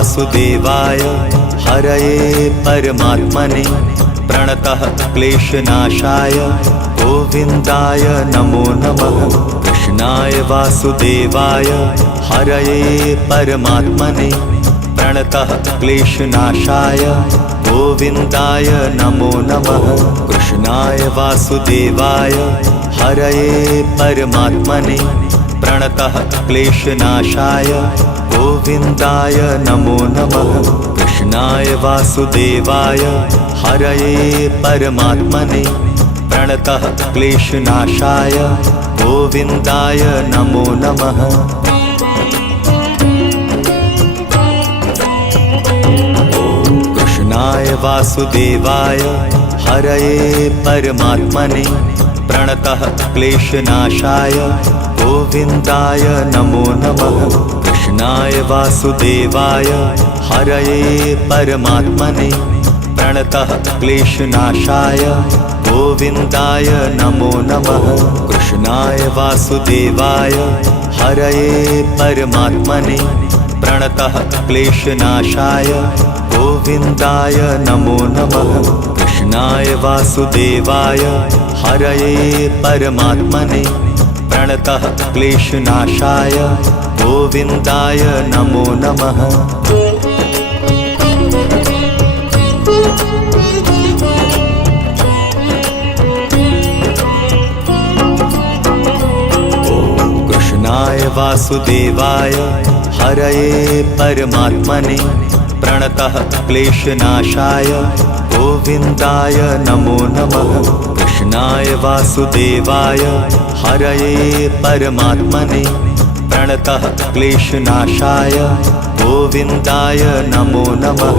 वासुदेवाय हरये परमात्मने प्रणतः क्लेशनाशाय गोविन्दाय नमो नमः। कृष्णाय वासुदेवाय हरये परमात्मने प्रणतः क्लेशनाशाय गोविन्दाय नमो नमः। कृष्णाय वासुदेवाय हरये परमात्मने प्रणतः क्लेशनाशाय गोविन्दाय नमो नमः। कृष्णाय वासुदेवाय हरये परमात्मने प्रणतः क्लेशनाशाय गोविन्दाय नमो नमः। कृष्णाय वासुदेवाय हरये परमात्मने प्रणतः क्लेशनाशाय गोविन्दाय नमो नमः। कृष्णाय वासुदेवाय हरये परमात्मने प्रणतः क्लेशनाशाय गोविन्दाय नमो नमः। कृष्णाय वासुदेवाय हरये परमात्मने प्रणतः क्लेशनाशाय गोविन्दाय नमो नमः। कृष्णाय वासुदेवाय हरये परमात्मने प्रणतः क्लेशनाशाय गोविन्दाय नमो नमः। कृष्णाय वासुदेवाय हरये परमात्मने प्रणतः क्लेशनाशाय गोविन्दाय नमो नमः। कृष्णाय वासुदेवाय हरये परमात्मने प्रणतः क्लेशनाशाय गोविन्दाय नमो नमः।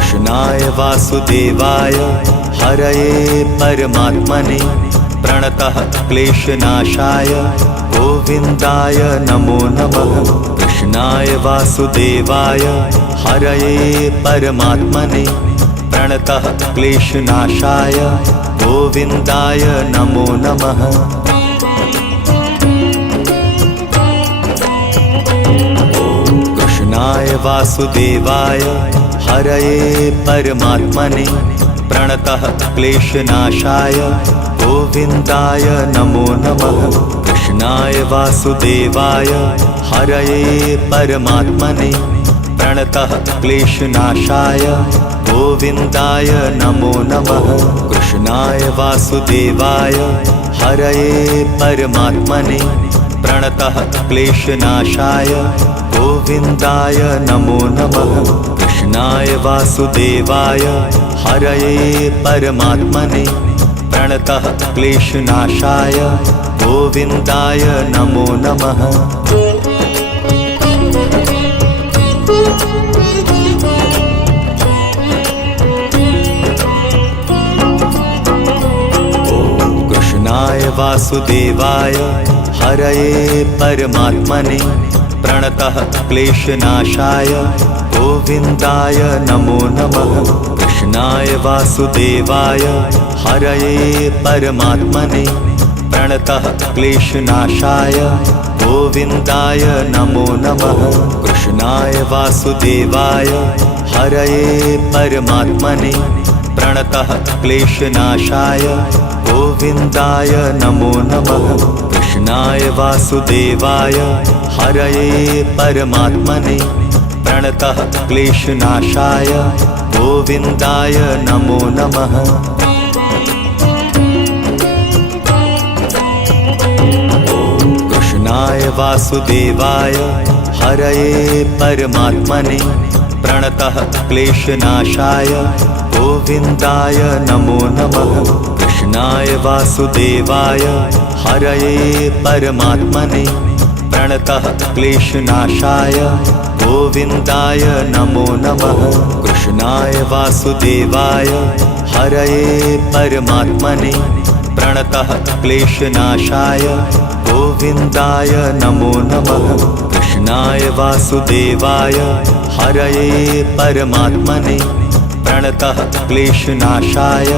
कृष्णाय वासुदेवाय हरये परमात्मने प्रणतः क्लेशनाशाय गोविन्दाय नमो नमः। कृष्णाय वासुदेवाय हरये परमात्मने प्रणतः क्लेशनाशाय गोविन्दाय नमो नमः। कृष्णाय वासुदेवाय हरये परमात्मने प्रणतः क्लेशनाशाय गोविन्दाय नमो नमः। कृष्णाय वासुदेवाय हरये परमात्मने प्रणतः क्लेशनाशाय गोविन्दाय नमो नमः। कृष्णाय वासुदेवाय हरये परमात्मने प्रणतः क्लेशनाशाय गोविन्दाय नमो नमः। कृष्णाय वासुदेवाय हरये परमात्मने प्रणतः क्लेशनाशाय गोविन्दाय नमो नमः। कृष्णाय वासुदेवाय हरये परमात्मने प्रणतः क्लेशनाशाय गोविन्दाय नमो नमः। कृष्णाय वासुदेवाय हरये परमात्मने प्रणतः क्लेशनाशाय गोविन्दाय नमो नमः। कृष्णाय वासुदेवाय हरये परमात्मने प्रणतः क्लेशनाशाय गोविन्दाय नमो नमः। कृष्णाय वासुदेवाय हरये परमात्मने प्रणतः क्लेशनाशाय गोविन्दाय नमो नमः। कृष्णाय वासुदेवाय हरये परमात्मने प्रणतः क्लेशनाशाय गोविन्दाय नमो नमः। कृष्णाय वासुदेवाय हरये परमात्मने प्रणतः क्लेशनाशाय गोविन्दाय नमो नमः। कृष्णाय वासुदेवाय हरये परमात्मने प्रणतः क्लेशनाशाय गोविन्दाय नमो नमः। कृष्णाय वासुदेवाय हरये परमात्मने प्रणतः क्लेशनाशाय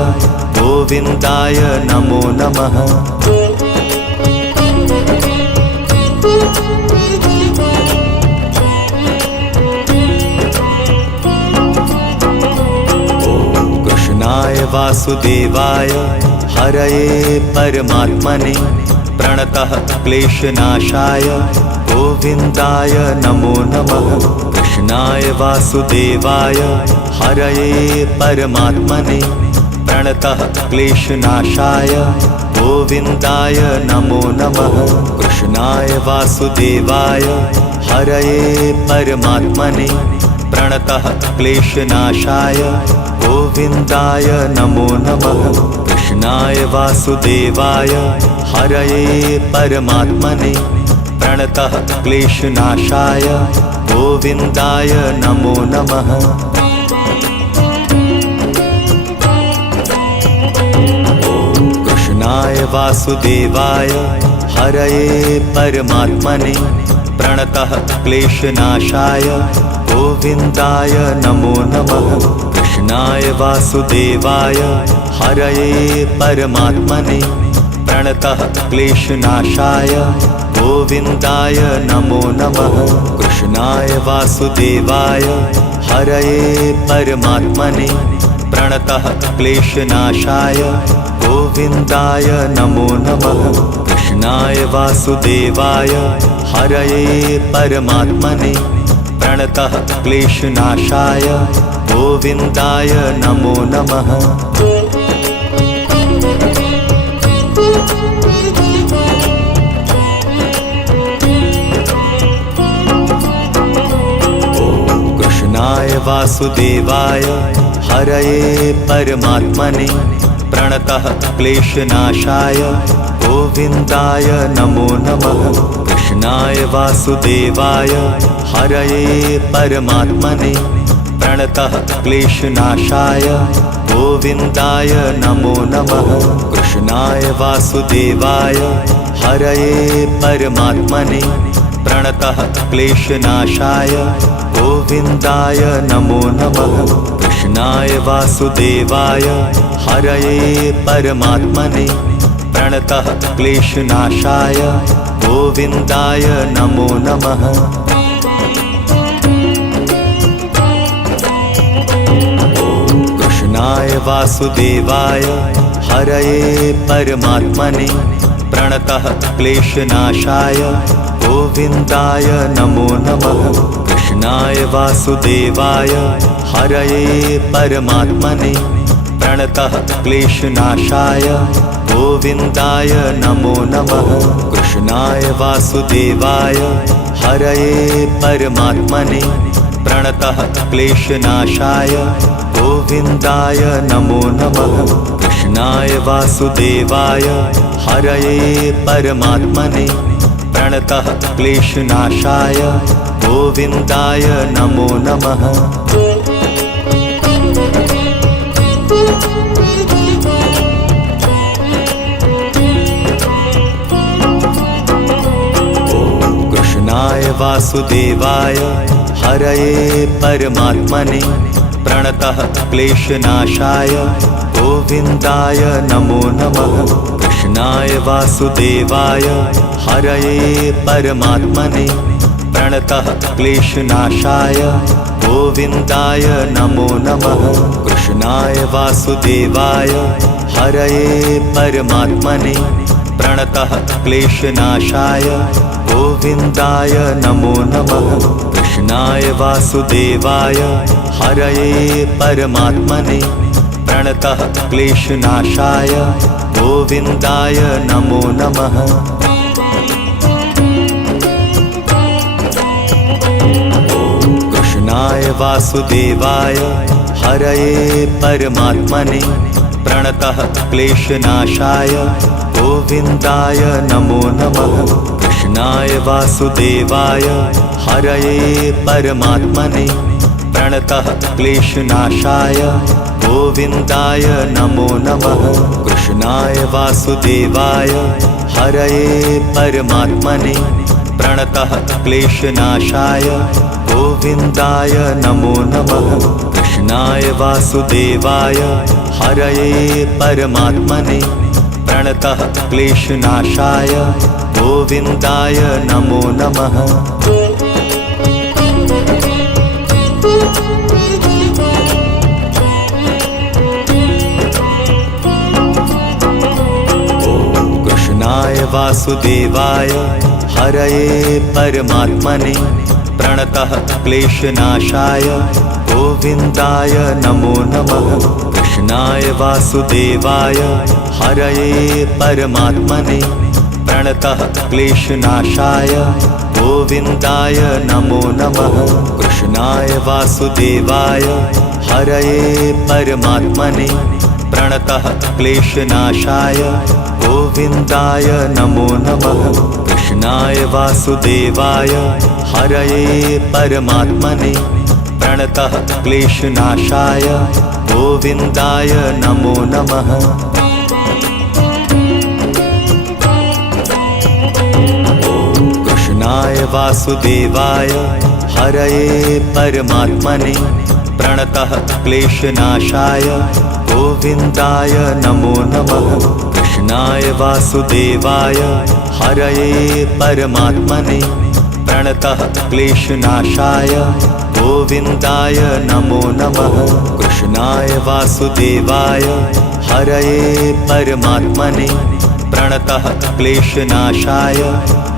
गोविन्दाय नमो नमः। कृष्णाय वासुदेवाय हरये परमात्मने प्रणतः क्लेशनाशाय गोविन्दाय नमो नमः। कृष्णाय वासुदेवाय हरये परमात्मने प्रणतः क्लेशनाशाय गोविन्दाय नमो नमः। कृष्णाय वासुदेवाय हरये परमात्मने प्रणतः क्लेशनाशाय गोविन्दाय नमो नमः। कृष्णाय वासुदेवाय हरये परमात्मने प्रणतः क्लेशनाशाय गोविन्दाय नमो नमः। कृष्णाय वासुदेवाय हरये परमात्मने प्रणतः क्लेशनाशाय गोविन्दाय नमो नमः। कृष्णाय वासुदेवाय हरये परमात्मने प्रणतः क्लेशनाशाय गोविन्दाय नमो नमः। कृष्णाय वासुदेवाय हरये परमात्मने प्रणतः क्लेशनाशाय गोविन्दाय नमो नमः। कृष्णाय वासुदेवाय हरये परमात्मने प्रणतः क्लेशनाशाय गोविन्दाय नमो नमः। कृष्णाय वासुदेवाय हरये परमात्मने प्रणतः क्लेशनाशाय गोविन्दाय नमो नमः। कृष्णाय वासुदेवाय हरये परमात्मने प्रणतः क्लेशनाशाय गोविन्दाय नमो नमः। कृष्णाय वासुदेवाय हरये परमात्मने प्रणतः क्लेशनाशाय गोविन्दाय नमो नमः। कृष्णाय वासुदेवाय हरये परमात्मने प्रणतः क्लेशनाशाय गोविन्दाय नमो नमः। कृष्णाय वासुदेवाय हरये परमात्मने प्रणतः क्लेशनाशाय गोविन्दाय नमो नमः। कृष्णाय वासुदेवाय हरये परमात्मने प्रणतः क्लेशनाशाय गोविन्दाय नमो नमः। कृष्णाय वासुदेवाय हरये परमात्मने प्रणतः क्लेशनाशाय गोविन्दाय नमो नमः। कृष्णाय वासुदेवाय हरये परमात्मने प्रणतः क्लेशनाशाय गोविन्दाय नमो नमः। कृष्णाय वासुदेवाय हरये परमात्मने प्रणतः क्लेशनाशाय गोविन्दाय नमो नमः। कृष्णाय वासुदेवाय हरये परमात्मने प्रणतः क्लेशनाशाय गोविन्दाय नमो नमः। कृष्णाय वासुदेवाय हरये परमात्मने प्रणतः क्लेशनाशाय गोविन्दाय नमो नमः। कृष्णाय वासुदेवाय हरये परमात्मने प्रणतः क्लेशनाशाय गोविन्दाय नमो नमः। कृष्णाय वासुदेवाय हरये परमात्मने प्रणतः क्लेशनाशाय गोविन्दाय नमो नमः। कृष्णाय वासुदेवाय हरये परमात्मने प्रणतः क्लेशनाशाय गोविन्दाय नमो नमः। कृष्णाय वासुदेवाय हरये परमात्मने प्रणतः क्लेशनाशाय गोविन्दाय नमो नमः। कृष्णाय वासुदेवाय हरये परमात्मने प्रणतः क्लेशनाशाय गोविन्दाय नमो नमः। वासुदेवाय हरये परमात्मने प्रणतः क्लेशनाशाय गोविन्दाय नमो नमः। कृष्णाय वासुदेवाय हरये परमात्मने प्रणतः क्लेशनाशाय गोविन्दाय नमो नमः। कृष्णाय वासुदेवाय हरये परमात्मने प्रणतः क्लेशनाशाय गोविन्दाय नमो नमः। कृष्णाय वासुदेवाय हरये परमात्मने प्रणतः क्लेशनाशाय गोविन्दाय नमो नमः। कृष्णाय वासुदेवाय हरये परमात्मने प्रणतः क्लेशनाशाय गोविन्दाय नमो नमः। कृष्णाय वासुदेवाय हरये परमात्मने प्रणतः क्लेशनाशाय गोविन्दाय नमो नमः। कृष्णाय वासुदेवाय हरये परमात्मने प्रणतः क्लेशनाशाय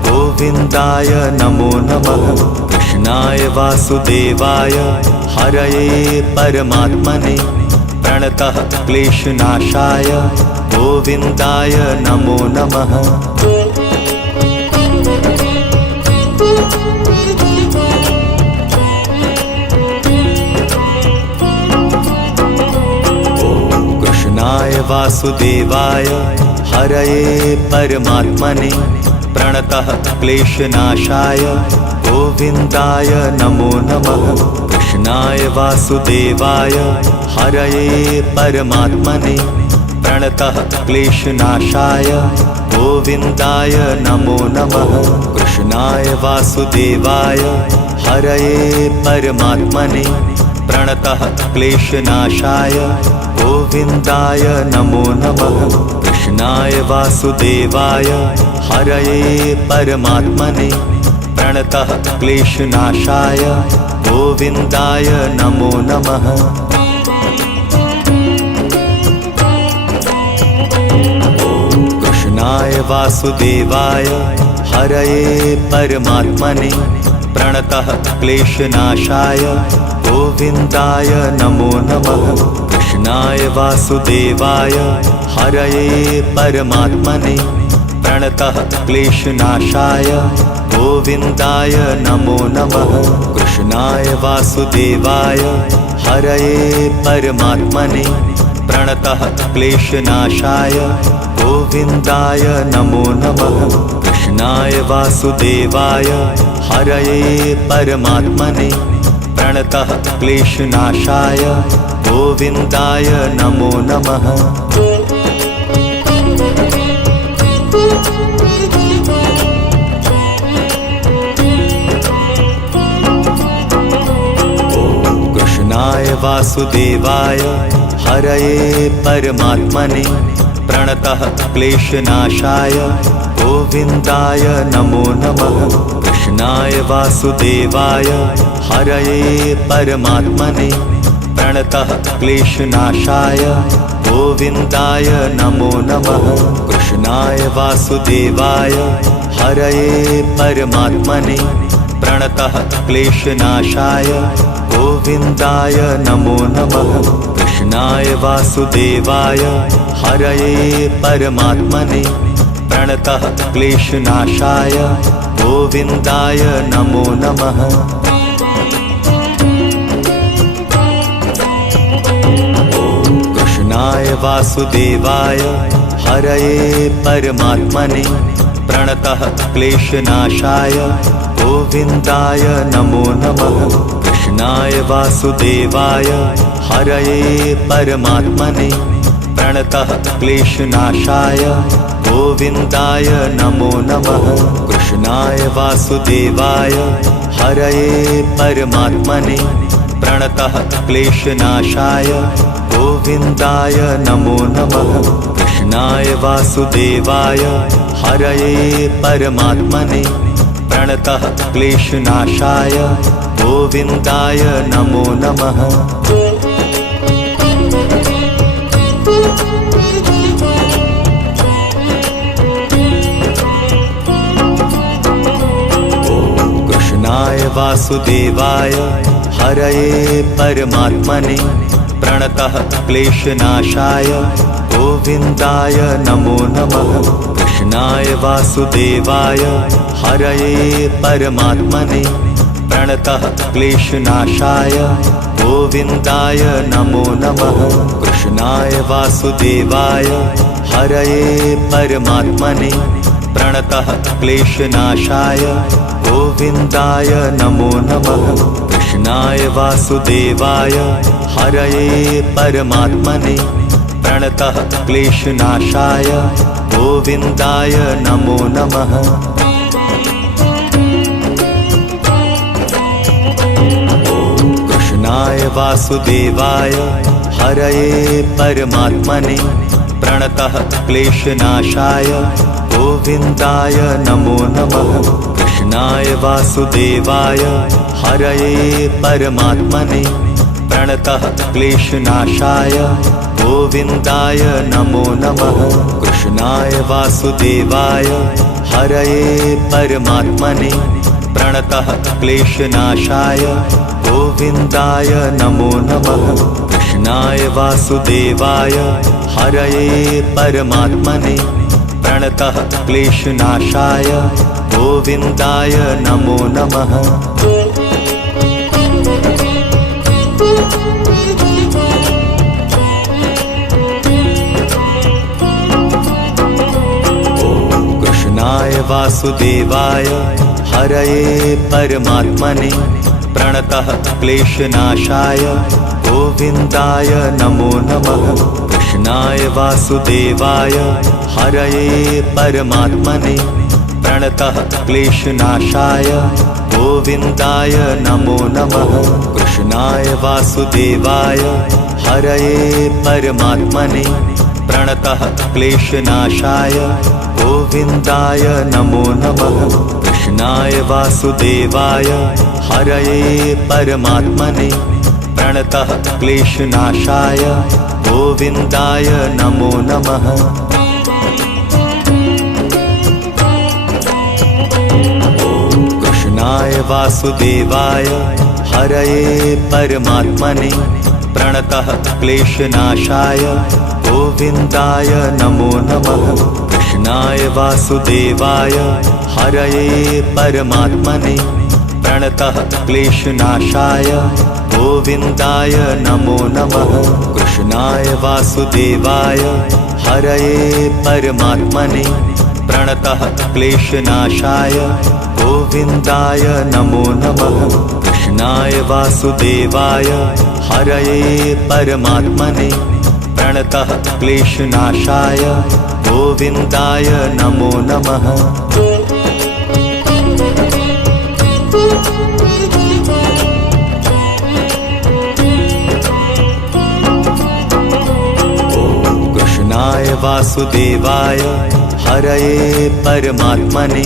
गोविन्दाय नमो नमः। कृष्णाय वासुदेवाय हरये परमात्मने प्रणतः क्लेशनाशाय गोविन्दाय नमो नमः। कृष्णाय वासुदेवाय हरये परमात्मने प्रणतः क्लेशनाशाय गोविन्दाय नमो नमः। कृष्णाय वासुदेवाय हरये परमात्मने प्रणतः क्लेशनाशाय गोविन्दाय नमो नमः। कृष्णाय वासुदेवाय हरये परमात्मने प्रणतः क्लेशनाशाय गोविन्दाय नमो नमः। कृष्णाय वासुदेवाय हरये परमात्मने प्रणतः क्लेशनाशाय गोविन्दाय नमो नमः। कृष्णाय वासुदेवाय हरये परमात्मने प्रणतः क्लेशनाशाय गोविन्दाय नमो नमः। कृष्णाय वासुदेवाय हरये परमात्मने प्रणतः क्लेशनाशाय गोविन्दाय नमो नमः। कृष्णाय वासुदेवाय हरये परमात्मने प्रणतः क्लेशनाशाय गोविन्दाय नमो नमः। कृष्णाय वासुदेवाय हरये परमात्मने प्रणतः क्लेशनाशाय गोविन्दाय नमो नमः। कृष्णाय वासुदेवाय हरये परमात्मने प्रणतः क्लेशनाशाय गोविन्दाय नमो नमः। कृष्णाय वासुदेवाय हरये परमात्मने प्रणतः क्लेशनाशाय गोविन्दाय नमो नमः। कृष्णाय वासुदेवाय हरये परमात्मने प्रणतः क्लेशनाशाय गोविन्दाय नमो नमः। कृष्णाय वासुदेवाय हरये परमात्मने प्रणतः क्लेशनाशाय गोविन्दाय नमो नमः। कृष्णाय वासुदेवाय हरये परमात्मने प्रणतः क्लेशनाशाय गोविन्दाय नमो नमः। कृष्णाय वासुदेवाय हरये परमात्मने प्रणतः क्लेशनाशाय गोविन्दाय नमो नमः। कृष्णाय वासुदेवाय हरये परमात्मने प्रणतः क्लेशनाशाय गोविन्दाय नमो नमः। कृष्णाय वासुदेवाय हरये परमात्मने प्रणतः क्लेशनाशाय गोविन्दाय नमो नमः। वासुदेवाय हरये परमात्मने प्रणतः क्लेशनाशाय गोविन्दाय नमो नमः। कृष्णाय वासुदेवाय हरये परमात्मने प्रणतः क्लेशनाशाय गोविन्दाय नमो नमः। कृष्णाय वासुदेवाय हरये परमात्मने प्रणतः क्लेशनाशाय गोविन्दाय नमो नमः। कृष्णाय वासुदेवाय हरये परमात्मने प्रणतः क्लेशनाशाय गोविन्दाय नमो नमः। कृष्णाय वासुदेवाय हरये परमात्मने प्रणतः क्लेशनाशाय गोविन्दाय नमो नमः। कृष्णाय वासुदेवाय हरये परमात्मने प्रणतः क्लेशनाशाय गोविन्दाय नमो नमः। कृष्णाय वासुदेवाय हरये परमात्मने प्रणतः क्लेशनाशाय गोविन्दाय नमो नमः। कृष्णाय वासुदेवाय हरये परमात्मने प्रणतः क्लेशनाशाय गोविन्दाय नमो नमः। कृष्णाय वासुदेवाय हरये परमात्मने प्रणतः क्लेशनाशाय गोविन्दाय नमो नमः। कृष्णाय वासुदेवाय हरये परमात्मने प्रणतः क्लेशनाशाय गोविन्दाय नमो नमः। कृष्णाय वासुदेवाय हरये परमात्मने प्रणतः क्लेशनाशाय गोविन्दाय नमो नमः। कृष्णाय वासुदेवाय हरये परमात्मने प्रणतः क्लेशनाशाय गोविन्दाय नमो नमः। कृष्णाय वासुदेवाय हरये परमात्मने प्रणतः क्लेशनाशाय गोविन्दाय नमो नमः। कृष्णाय वासुदेवाय हरये परमात्मने प्रणतः क्लेशनाशाय गोविन्दाय नमो नमः। कृष्णाय वासुदेवाय हरये परमात्मने प्रणतः क्लेशनाशाय गोविन्दाय नमो नमः। कृष्णाय वासुदेवाय हरये परमात्मने प्रणतः क्लेशनाशाय गोविन्दाय नमो नमः। कृष्णाय वासुदेवाय हरये परमात्मने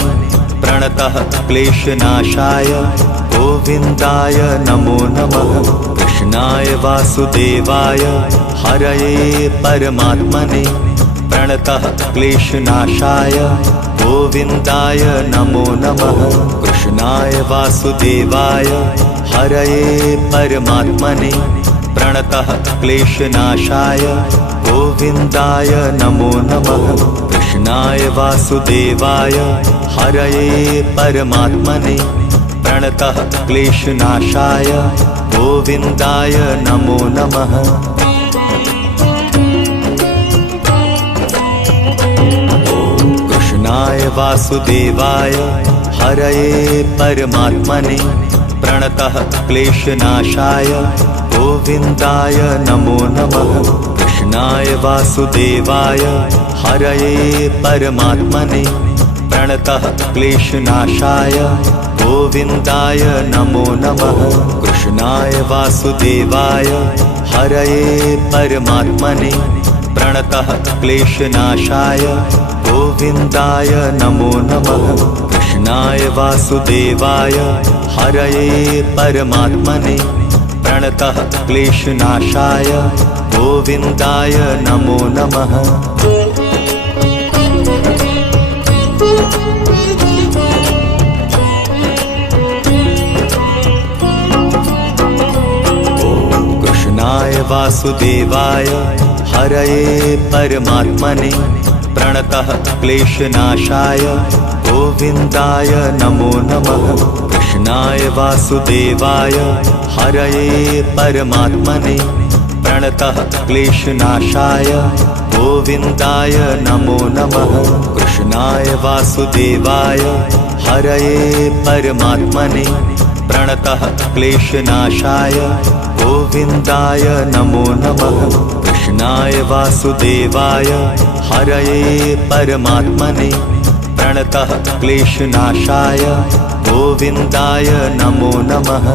प्रणतः क्लेशनाशाय गोविन्दाय नमो नमः। कृष्णाय वासुदेवाय हरये परमात्मने प्रणतः क्लेशनाशाय गोविन्दाय नमो नमः। कृष्णाय वासुदेवाय हरये परमात्मने प्रणतः क्लेशनाशाय गोविन्दाय नमो नमः। कृष्णाय वासुदेवाय हरये परमात्मने प्रणतः क्लेशनाशाय गोविन्दाय नमो नमः। कृष्णाय वासुदेवाय हरये परमात्मने प्रणतः क्लेशनाशाय गोविन्दाय नमो नमः। कृष्णाय वासुदेवाय हरये परमात्मने प्रणतः क्लेशनाशाय गोविन्दाय नमो नमः। कृष्णाय वासुदेवाय हरये परमात्मने प्रणतः क्लेशनाशाय गोविन्दाय नमो नमः। कृष्णाय वासुदेवाय हरये परमात्मने प्रणतः क्लेशनाशाय गोविन्दाय नमो नमः। कृष्णाय वासुदेवाय हरये परमात्मने प्रणतः क्लेशनाशाय गोविन्दाय नमो नमः। कृष्णाय वासुदेवाय हरये परमात्मने प्रणतः क्लेशनाशाय गोविन्दाय नमो नमः। कृष्णाय वासुदेवाय हरये परमात्मने प्रणतः क्लेशनाशाय गोविन्दाय नमो नमः। कृष्णाय वासुदेवाय हरये परमात्मने प्रणतः क्लेशनाशाय गोविन्दाय नमो नमः।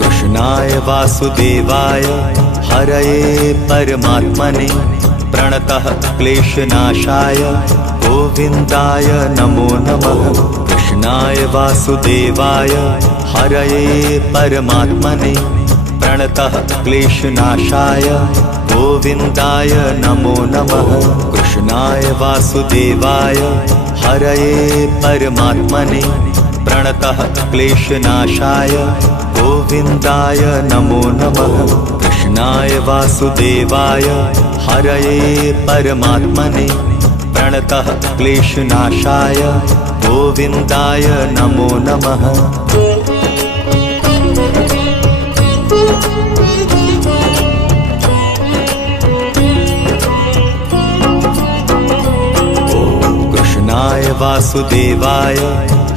कृष्णाय वासुदेवाय हरये परमात्मने प्रणतः क्लेशनाशाय गोविन्दाय नमो नमः। कृष्णाय वासुदेवाय हरये परमात्मने प्रणतः क्लेशनाशाय गोविन्दाय नमो नमः। कृष्णाय वासुदेवाय हरये परमात्मने प्रणतः क्लेशनाशाय गोविन्दाय नमो नमः। कृष्णाय वासुदेवाय हरये परमात्मने प्रणतः क्लेशनाशाय गोविन्दाय नमो नमः। कृष्णाय वासुदेवाय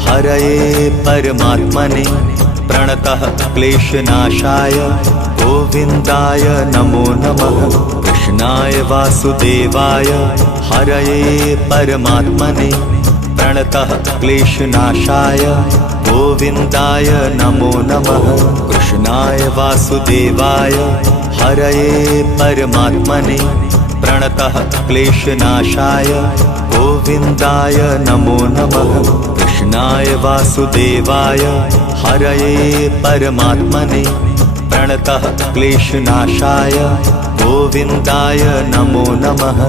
हरये परमात्मने प्रणतः क्लेशनाशाय गोविन्दाय नमो नमः। कृष्णाय वासुदेवाय हरये परमात्मने प्रणतः क्लेशनाशाय गोविन्दाय नमो नमः। कृष्णाय वासुदेवाय हरये परमात्मने प्रणतः क्लेशनाशाय गोविन्दाय नमो नमः। कृष्णाय वासुदेवाय हरये परमात्मने प्रणतः क्लेशनाशाय गोविन्दाय नमो नमः।